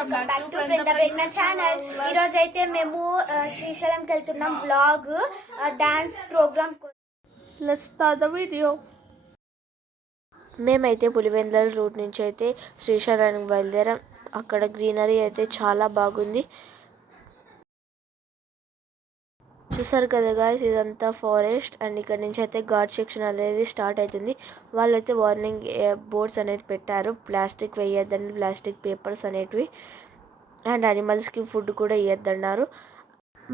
Welcome back to Brinda Prerana channel. ఈ రోజు అయితే మేము శ్రీశైలంకి వెళ్తున్నాం. Blog dance programme. Let's start the video. మేమైతే పులివెందుల రూట్ నుంచి అయితే శ్రీశైలానికి బయలుదేరాం. అక్కడ గ్రీనరీ అయితే చాలా బాగుంది. చూసారు కదా గాయస్, ఇదంతా ఫారెస్ట్ అండ్ ఇక్కడ నుంచి అయితే ఘాట్ సెక్షన్ అనేది స్టార్ట్ అవుతుంది. వాళ్ళైతే వార్నింగ్ బోర్డ్స్ అనేది పెట్టారు, ప్లాస్టిక్ వేయొద్దని, ప్లాస్టిక్ పేపర్స్ అనేటివి, అండ్ అనిమల్స్కి ఫుడ్ కూడా ఇవ్వద్దన్నారు.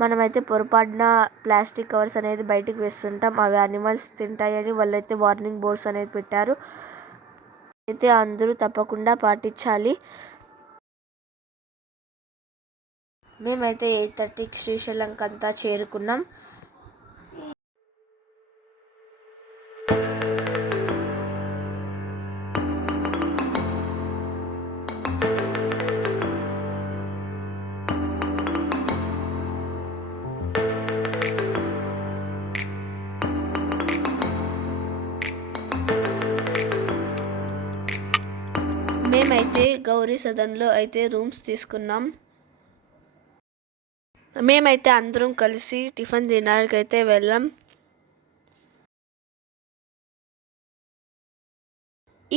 మనమైతే పొరపాటున ప్లాస్టిక్ కవర్స్ అనేది బయటకు వేస్తుంటాం, అవి అనిమల్స్ తింటాయని వాళ్ళైతే వార్నింగ్ బోర్డ్స్ అనేది పెట్టారు. అయితే అందరూ తప్పకుండా పాటించాలి. మేమైతే 8:30కి శ్రీశైలంకి అంతా చేరుకున్నాం. మేమైతే గౌరీ సదన్లో అయితే రూమ్స్ తీసుకున్నాం. మేమైతే అందరం కలిసి టిఫిన్ డిన్నర్కి అయితే వెళ్ళాం.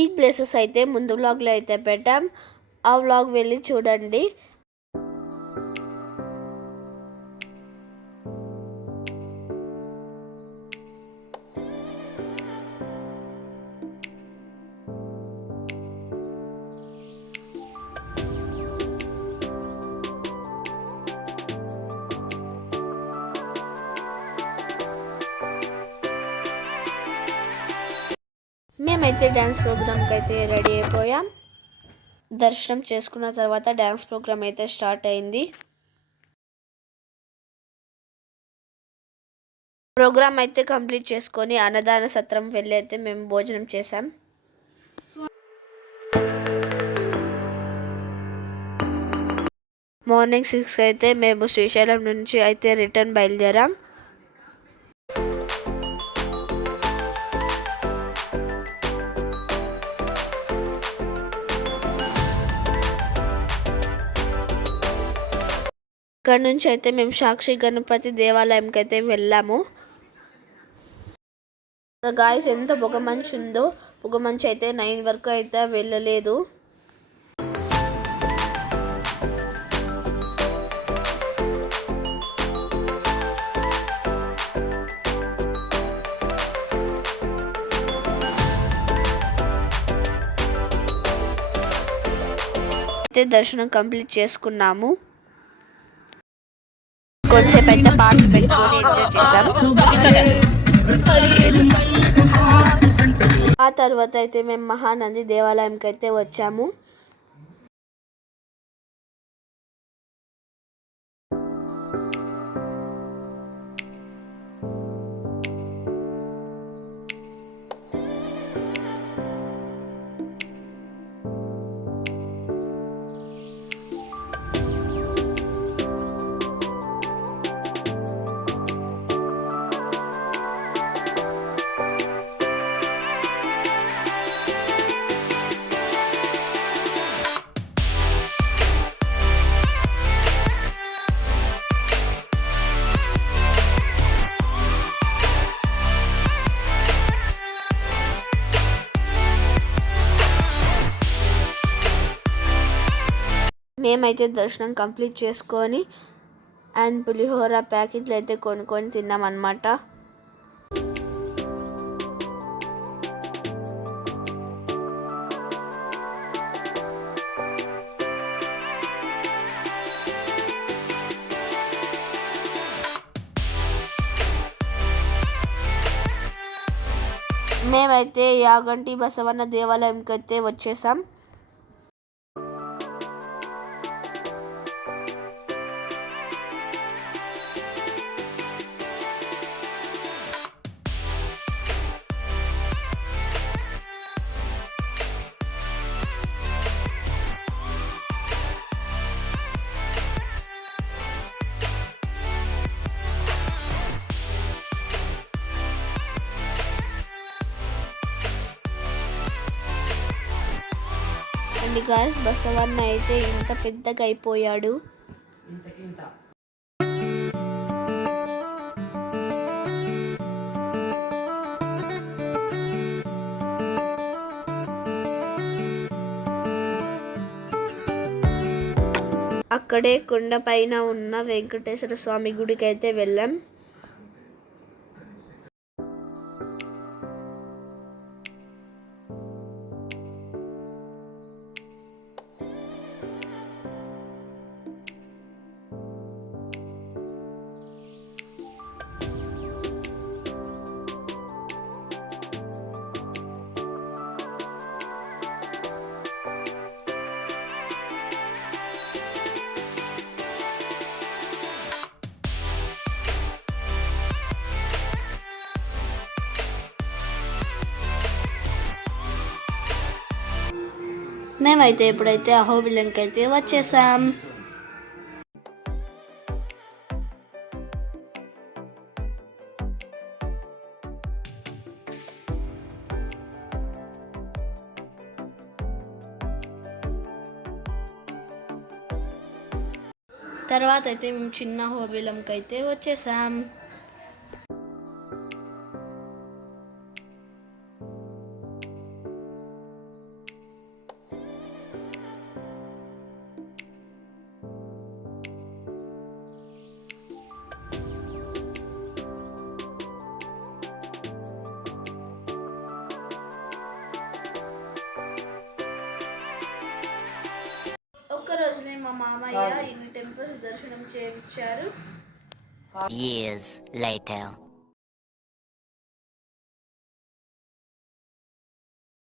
ఈ ప్లేసెస్ అయితే ముందు వ్లాగ్లో అయితే పెట్టాం, ఆ వ్లాగ్ వెళ్ళి చూడండి. మేమైతే డ్యాన్స్ ప్రోగ్రామ్కి అయితే రెడీ అయిపోయాం. దర్శనం చేసుకున్న తర్వాత డ్యాన్స్ ప్రోగ్రామ్ అయితే స్టార్ట్ అయింది. ప్రోగ్రామ్ అయితే కంప్లీట్ చేసుకొని అన్నదాన సత్రం వెళ్ళి అయితే మేము భోజనం చేసాం. మార్నింగ్ 6 అయితే మేము శ్రీశైలం నుంచి అయితే రిటర్న్ బయలుదేరాం. ఇక్కడ నుంచి అయితే మేము సాక్షి గణపతి దేవాలయంకి అయితే వెళ్ళాము. గాయస్, ఎంత పొగమంచు ఉందో, పొగమంచు అయితే 9 వరకు అయితే వెళ్ళలేదు. అయితే దర్శనం కంప్లీట్ చేసుకున్నాము. కొంతసేపు అయితే పాటలు పెట్టుకొని ఎంజాయ్ చేశాం. ఆ తర్వాత అయితే మేము మహానంది దేవాలయంకి అయితే వచ్చాము. మేమైతే దర్శనం కంప్లీట్ చేసుకొని అండ్ పులిహోర ప్యాకెట్లు అయితే కొనుక్కొని తిన్నాం అన్నమాట. మేమైతే యాగంటి బసవన్న దేవాలయంకి అయితే వచ్చేసాం. అండ్ గాయస్ బసవన్న అయితే ఇంత పెద్దగా అయిపోయాడు. అక్కడే కొండపైన ఉన్న వెంకటేశ్వర స్వామి గుడికి అయితే వెళ్ళాం. మేమైతే ఇప్పుడైతే అహోబిలంకి అయితే వచ్చేసాం. తర్వాత అయితే మేము చిన్న అహోబిలంకి అయితే వచ్చేసాం. ఒక్కరోజునే మా మామయ్య ఇన్ని టెంపుల్స్ దర్శనం చేయించారు. Years later.